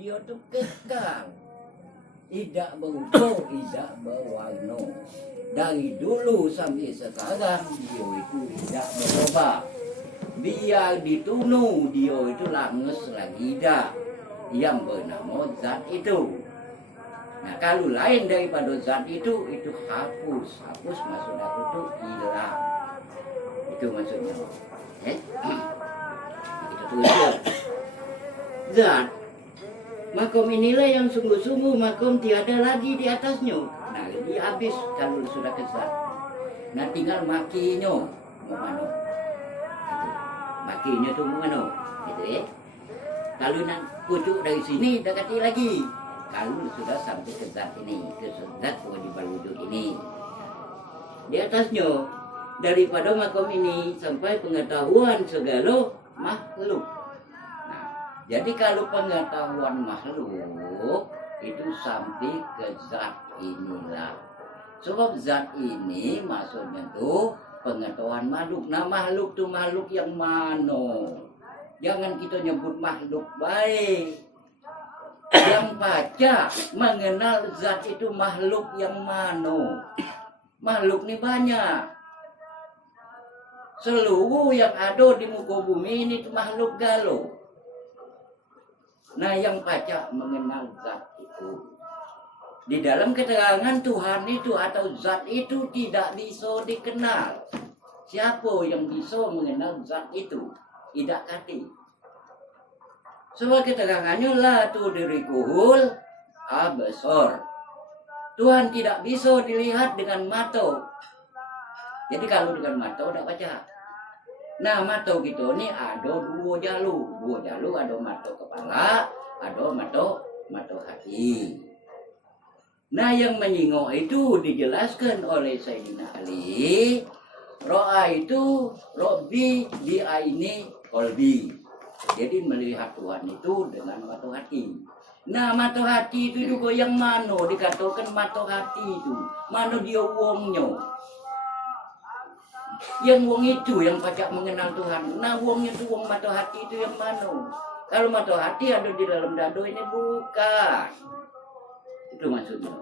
dia tu kekal, tidak berubah, tidak berwarna. Dari dulu sampai sekarang dia itu tidak berubah. Biar ditunu dia itu langus lagi dah yang bernama zat itu. Nah kalau lain daripada zat itu hapus maksud aku itu hilang. Itu maksudnya. Itu tulis. Zat makom inilah yang sungguh-sungguh makom tiada lagi di atasnya. Nah dia habis kalau sudah ke zat. Nah tinggal makinya mau mana. Makinya tuh mana gitu ya. Kalau nak pucuk dari sini dekati lagi. Kalau sudah sampai ke zat ini, ke zat wajibal wujud ini. Di atasnya daripada makom ini sampai pengetahuan segala makhluk. Nah, jadi kalau pengetahuan makhluk itu sampai ke zat inilah. Sebab zat ini maksudnya tuh pengetahuan makhluk. Nah makhluk tuh makhluk yang mana? Jangan kita nyebut makhluk baik. Yang baca mengenal zat itu makhluk yang mana? Makhluk ini banyak. Seluruh yang ada di muka bumi ini itu makhluk galau. Nah yang baca mengenal zat itu. Di dalam keterangan Tuhan itu atau zat itu tidak bisa dikenal. Siapa yang bisa mengenal zat itu? Tidak kati. Sebab keterangannya la tudrikuhul absar. Tuhan tidak bisa dilihat dengan mata. Jadi kalau dengan mata tidak baca. Nah mata kita ini ada dua jalur. Dua jalur ada mata kepala, ada mata hati. Nah yang menyingok itu dijelaskan oleh Sayyidina Ali. Ro'a itu Robbi bi'aini qalbi. Jadi melihat Tuhan itu dengan mata hati. Nah mata hati itu juga yang mana dikatakan mata hati itu. Mana dia wongnya. Yang wong itu yang pacak mengenal Tuhan. Nah wongnya itu wong mata hati itu yang mana. Kalau mata hati ada di dalam dado ini bukan. Itu maksudnya.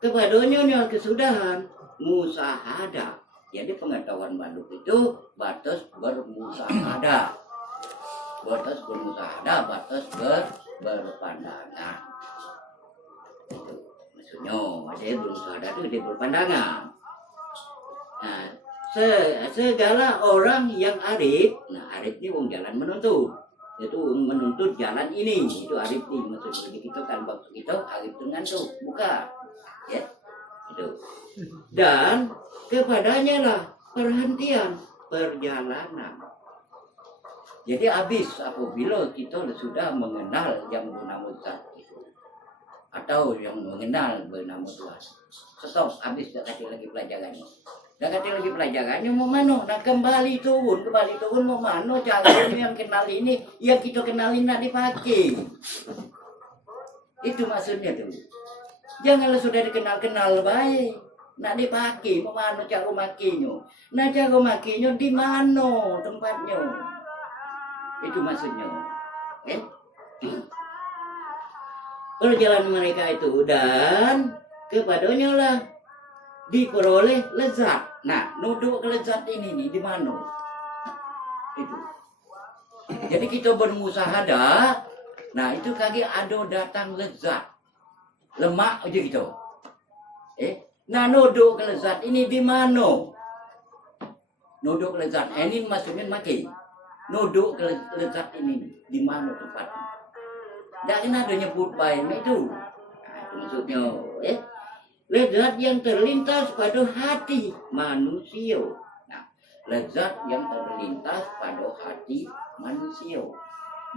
Kepadanya kesudahan musahadah. Jadi pengetahuan makhluk itu batas bermusahadah. Batas bermusahadah, batas berpandangan. Itu maksudnya, dia bermusahadah itu dia berpandangan. Nah, segala orang yang arif, nah arif ini wong jalan menuntut. Itu menuntut jalan ini, itu arif ini maksudnya kita kan maksud kita arif dengan tuh, bukan. Ya. Itu. Dan kepadanya lah perhentian perjalanan. Jadi habis apabila kita sudah mengenal yang bernama zat itu atau yang mengenal bernama Tuhan. Stop, habis tak kasih lagi pelajarannya. Tak kasih lagi pelajarannya mau mana? Nah kembali turun mau mana? Cara yang kenal ini, yang kita kenalin nak dipakai. Itu maksudnya tuh. Janganlah sudah dikenal-kenal baik. Nak dipakai, mau mana cara makinya? Nah cara makinya di mana tempatnya? Itu maksudnya. Perjalanan mereka itu dan kepadanya lah diperoleh lezat. Nah, nuduk ke lezat ini nih di mana? Itu. Jadi kita bermusahadah. Nah itu kaki ada datang lezat. Lemak aja gitu. Nah nuduk ke lezat ini di mana? Nuduk ke lezat ini maksudnya maki. Nuduk ke lezat ini di mana tempatnya? Dan ada nyebut baik itu. Nah, itu maksudnya. Lezat yang terlintas pada hati manusia. Nah, lezat yang terlintas pada hati manusia.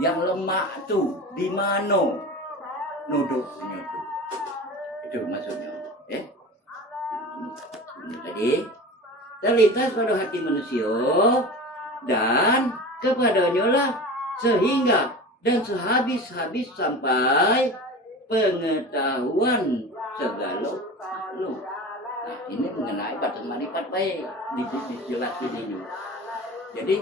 Yang lemak tuh di mana? Nuduknya tuh. Itu maksudnya. Tadi terlintas pada hati manusia dan kepadanya lah sehingga dan sehabis-habis sampai pengetahuan segala makhluk. Nah, ini mengenai batas marifat baik dijelaskan ini. Jadi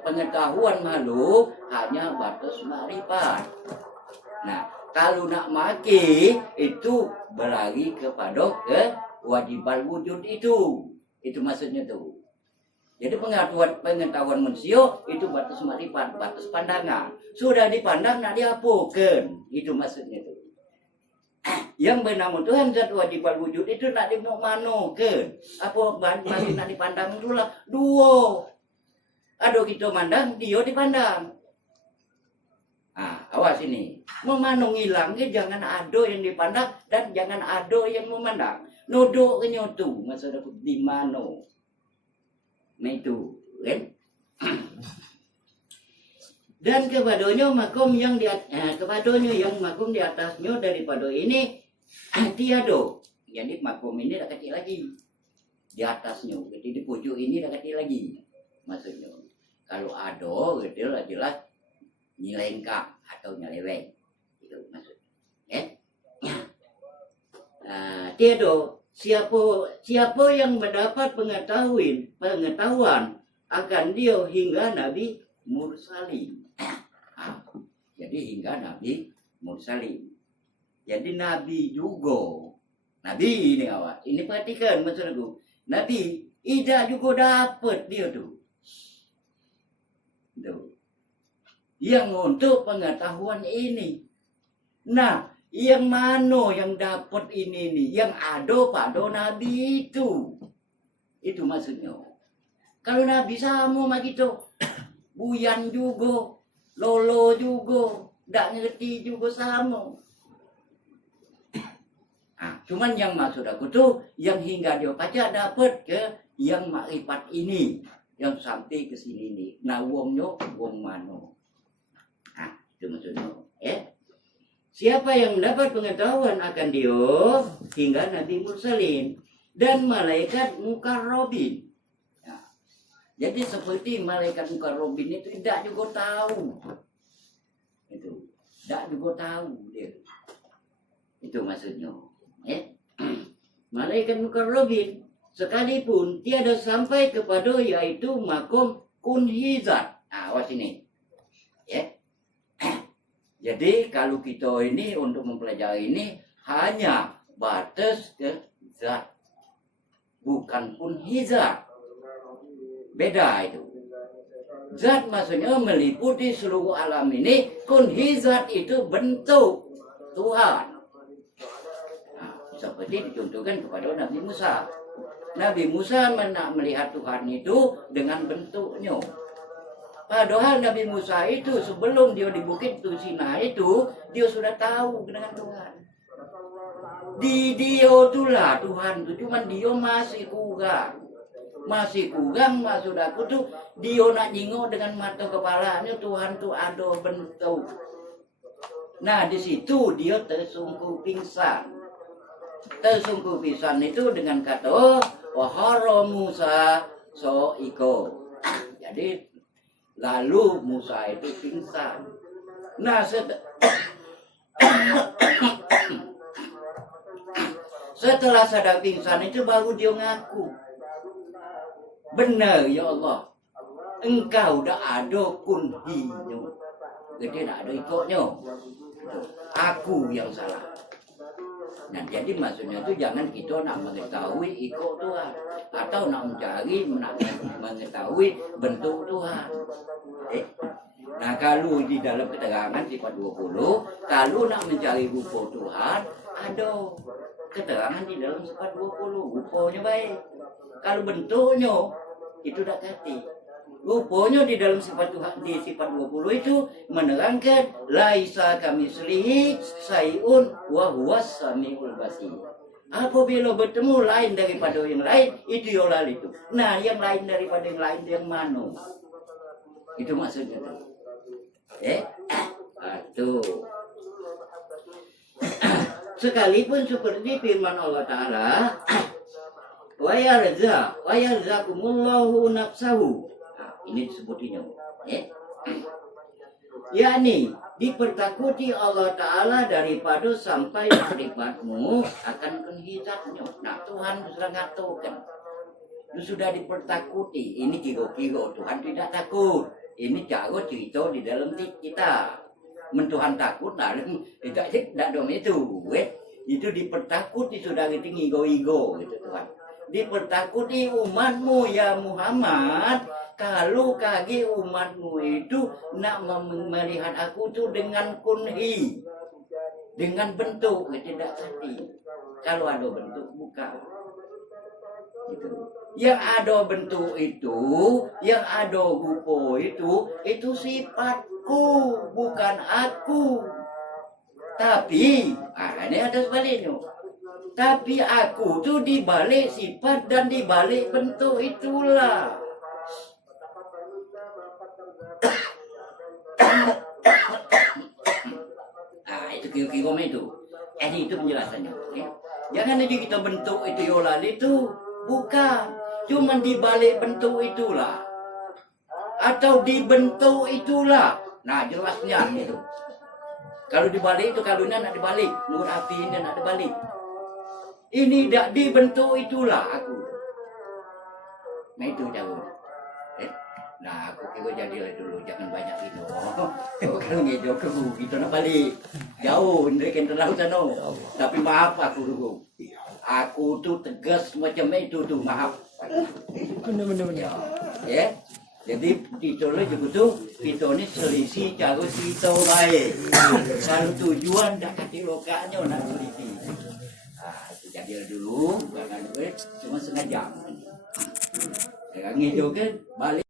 pengetahuan makhluk hanya batas makrifat. Nah, kalau nak maki itu berlari kepada kewajiban wujud itu. Itu maksudnya tuh. Jadi pengetahuan manusia itu batas makrifat, batas pandangan. Sudah dipandang nak diapakan. Itu maksudnya tuh. Yang bernama Tuhan zat wajib wujud itu nak dimanokan. Apa masih nak dipandang itulah dua. Ada kita mandang, dia dipandang. Awas ini. Memanung hilang jangan ada yang dipandang dan jangan ada yang memandang. Nodok kenyotu maksudnya di mano. Nah itu, kan? Dan kepadanya makom yang makom di atasnya daripada ini tiada. Jadi makom ini dah kecil lagi di atasnya. Jadi di pojok ini dah kecil lagi. Maksudnya kalau ada gitu jelas nyelengkap atau nyeleweng. Itu maksudnya. Tiada. Siapa yang mendapat pengetahuan akan dia hingga Nabi Mursalin. Jadi hingga Nabi Mursalin. Jadi Nabi juga. Nabi ini awak. Ini perhatikan maksudku. Nabi tidak juga dapat dia tuh. Yang untuk pengetahuan ini. Nah, yang mana yang dapat ini nih? Yang ada pada Nabi itu. Itu maksudnya. Kalau Nabi sama sama kita, buyan juga, lolo juga, tak ngerti juga sama. Cuman yang maksud aku tuh, yang hingga dia baca dapat ke yang makrifat ini, yang sampai ke sini nih. Nah, wongnya wong mano. Itu maksudnya. Siapa yang mendapat pengetahuan akan dia hingga Nabi Mursalin dan malaikat mukarrabin. Jadi seperti malaikat mukarrabin itu tidak juga tahu. Itu tidak juga tahu dia. Itu maksudnya. Malaikat mukarrabin sekalipun tiada sampai kepada yaitu makom kunhizat. Awas ini. Jadi kalau kita ini untuk mempelajari ini hanya batas ke zat. Bukan kunhizat. Beda itu. Zat maksudnya meliputi seluruh alam ini. Kunhizat itu bentuk Tuhan. Seperti dicontohkan kepada Nabi Musa. Nabi Musa melihat Tuhan itu dengan bentuknya. Padahal Nabi Musa itu sebelum dia di Bukit Sinai itu dia sudah tahu dengan Tuhan. Di dia itulah Tuhan itu, cuman dia masih kurang. Maksud aku tuh dia nak jingok dengan mata kepalanya Tuhan tuh ada bentuk. Nah di situ dia tersungkur pingsan. Tersungkur pingsan itu dengan kata wahara Musa so iko. Jadi lalu Musa itu pingsan. Nah setelah sadar pingsan itu baru dia ngaku. Benar ya Allah. Engkau dah ada kunhinya. Jadi tak ada ikutnya. Aku yang salah. Nah jadi maksudnya itu jangan kita nak mengetahui ikut Tuhan. Atau nak mengetahui bentuk Tuhan. Nah kalau di dalam keterangan sifat 20, kalau nak mencari rupa Tuhan, ada keterangan di dalam sifat 20. Rupanya baik. Kalau bentuknya itu tak kati. Rupanya di dalam sifat Tuhan di sifat 20 itu menerangkan laisa kamitslihi syai'un wa huwas samiul basir. Apabila bertemu lain daripada yang lain, itu yolal itu. Nah, yang lain daripada yang lain yang mana? Itu maksudnya. Tuh. Sekalipun seperti firman Allah Ta'ala, wa yarzakumullahu nafsahu. Ini disebutinya. Yakni dipertakuti Allah Ta'ala daripada sampai makrifat akan kunhizatnya. Nah Tuhan sudah ngatakan itu sudah dipertakuti. Ini kira-kira Tuhan tidak takut. Ini cara cerita di dalam kita. Mentuhan takut, nah tidak dong itu. Itu dipertakuti sudah itu ngigo-igo gitu Tuhan. Dipertakuti umatmu ya Muhammad. Kalau kaki umatmu itu nak melihat aku tuh dengan kunhi, dengan bentuk tidak tadi. Kalau ada bentuk buka. Gitu. Yang ada bentuk itu, yang ada rupa itu sifatku, bukan aku. Tapi, ini ada sebaliknya. Tapi aku tuh dibalik sifat dan dibalik bentuk itulah. Itu kira-kira itu. Itu penjelasannya. Ya. Jangan aja kita bentuk itu yolal itu. Bukan. Cuman dibalik bentuk itulah. Atau dibentuk itulah. Nah jelasnya gitu. Kalau dibalik itu kalunnya nak dibalik. Nur api ini nak dibalik. Ini tidak dibentuk itulah aku. Nah itu jauh. Nah aku kira jadilah dulu. Jangan banyak itu. Kalau ngejo ke kita nak balik. Jauh. Mereka terlalu sana. Tapi maaf aku dulu. Aku tuh tegas macam itu tuh. Maaf. Bener. Ya. Jadi kita juga tuh kita ini selisih cara kita baik. Kalau tujuan dah kati lokanya nak selisih. Itu jadilah dulu, jangan cuma setengah jam. Ngejo kan balik.